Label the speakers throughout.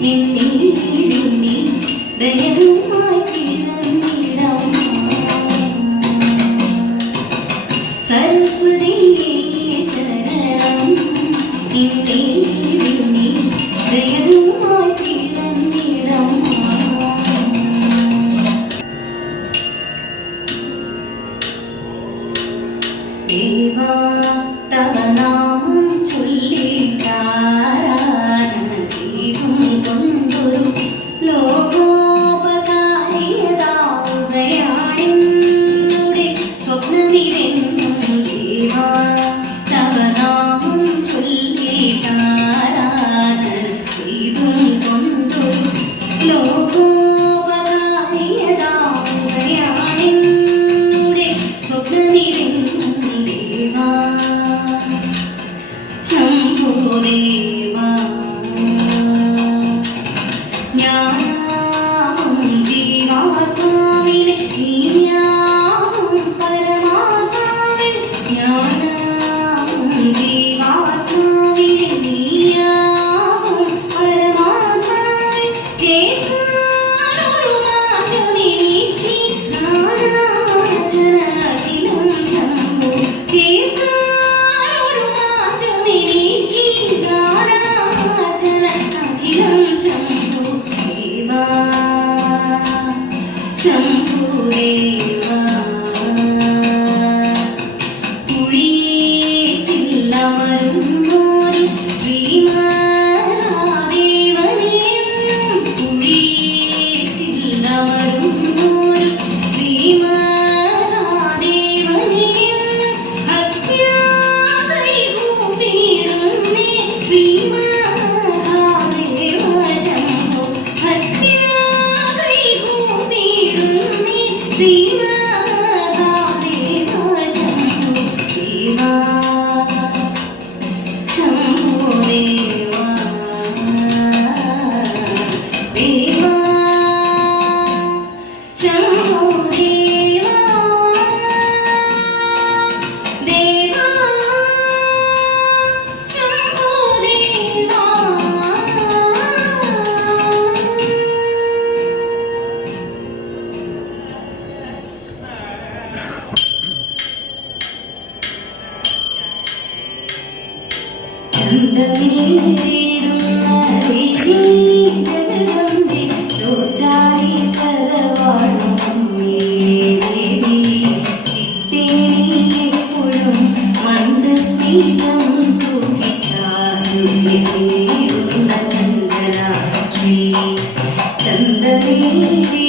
Speaker 1: in, in చందనే.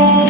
Speaker 1: Oh.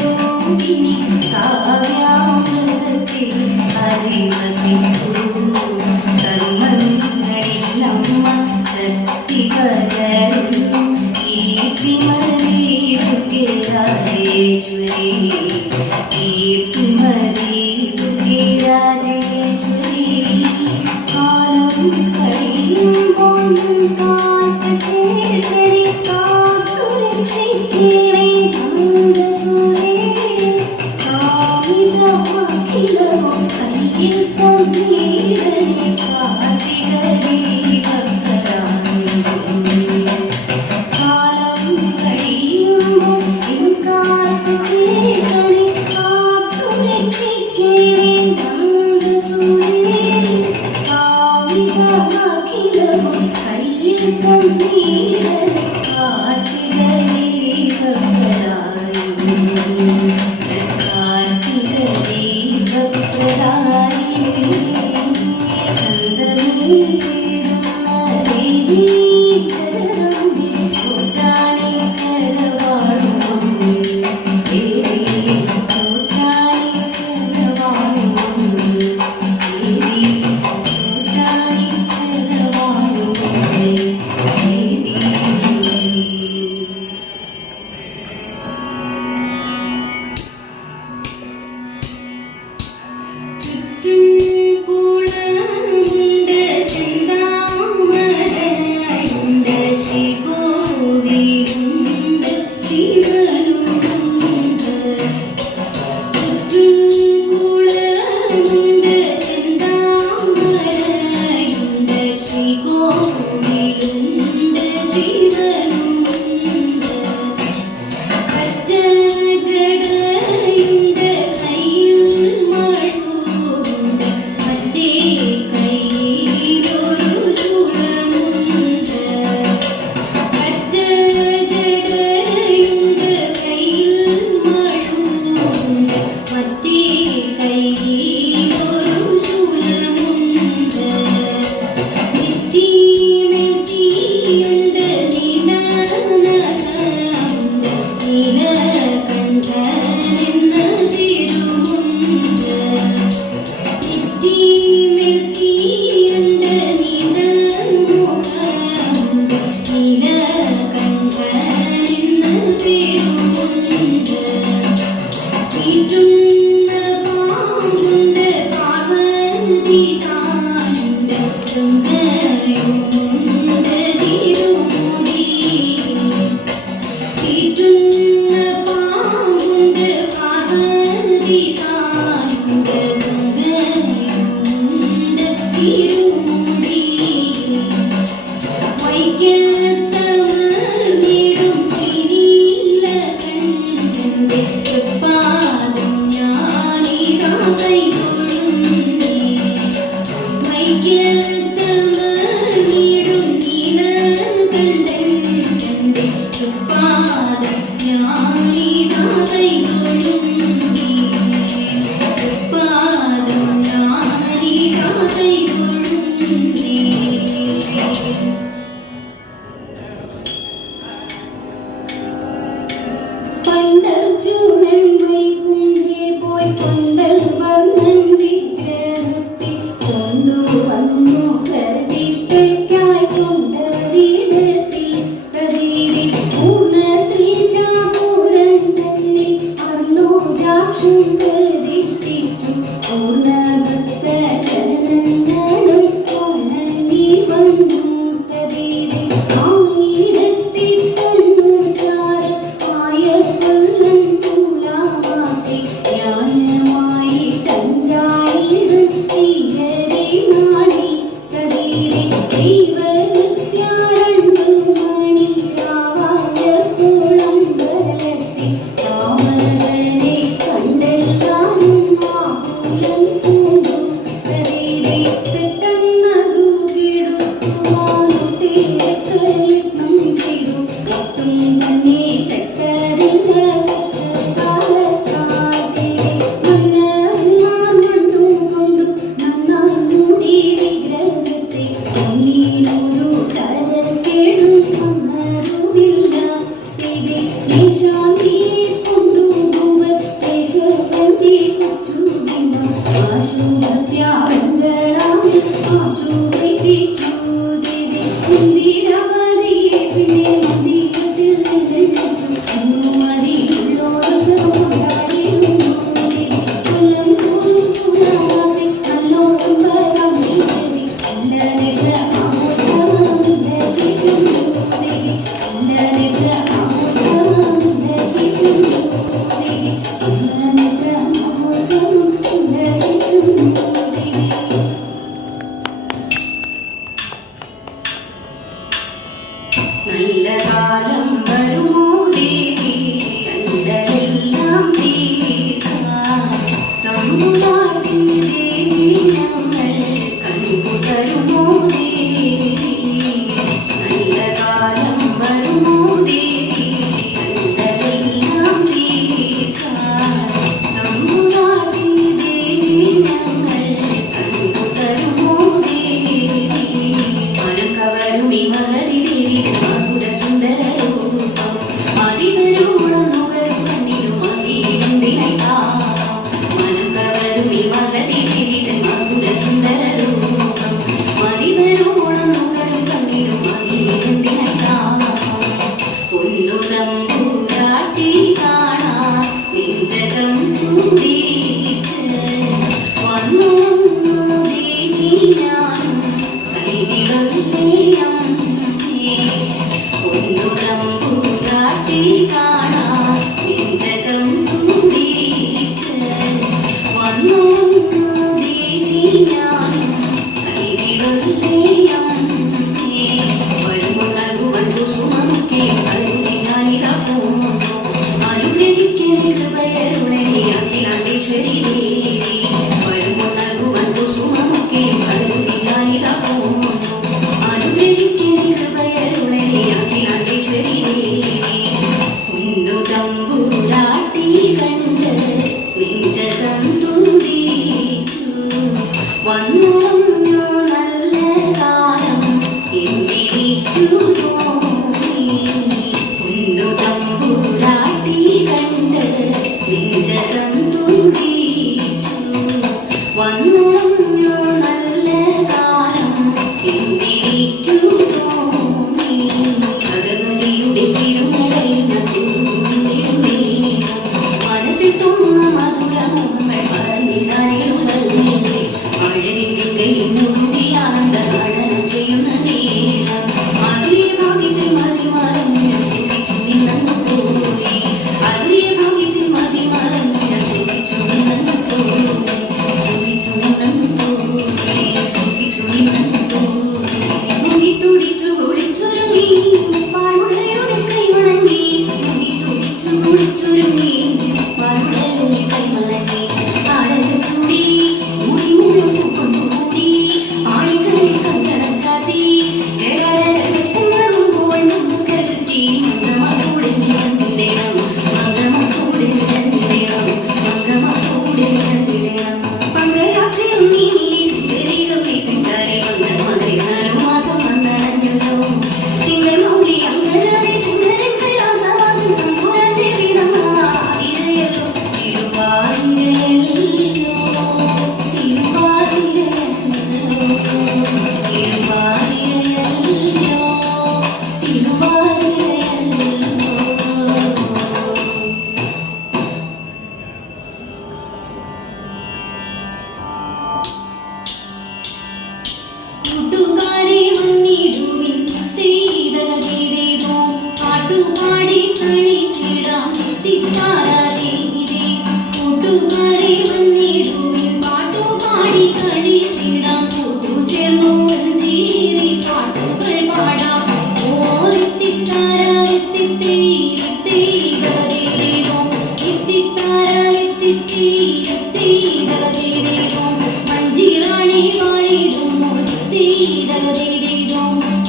Speaker 1: Yang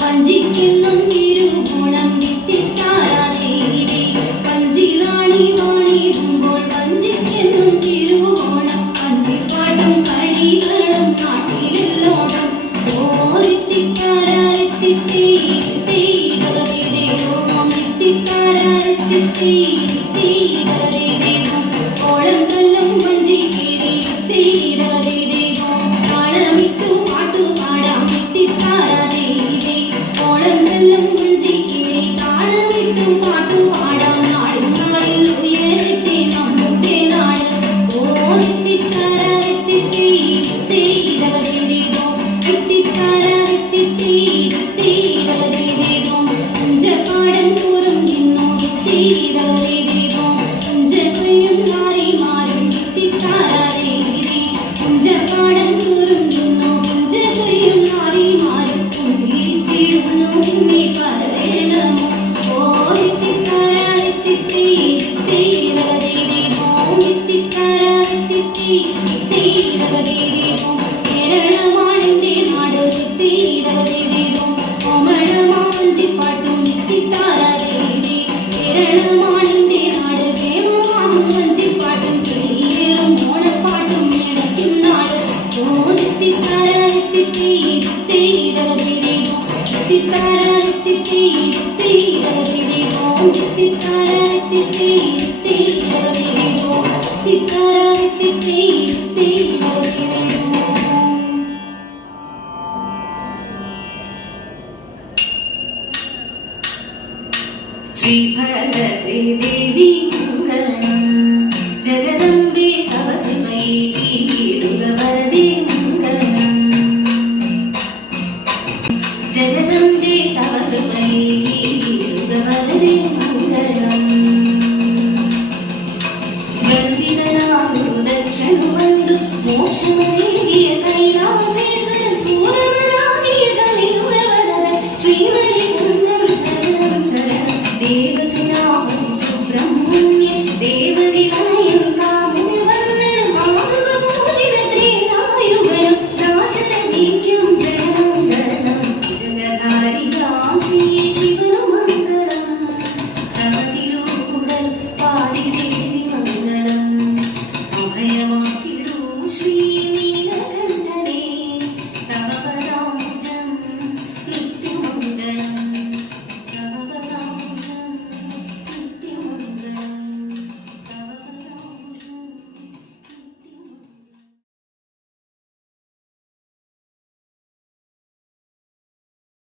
Speaker 2: വഞ്ചിക്കുന്നു
Speaker 1: श्रीभगवते देवी मङ्गलम् जगदम्बे तव कृपये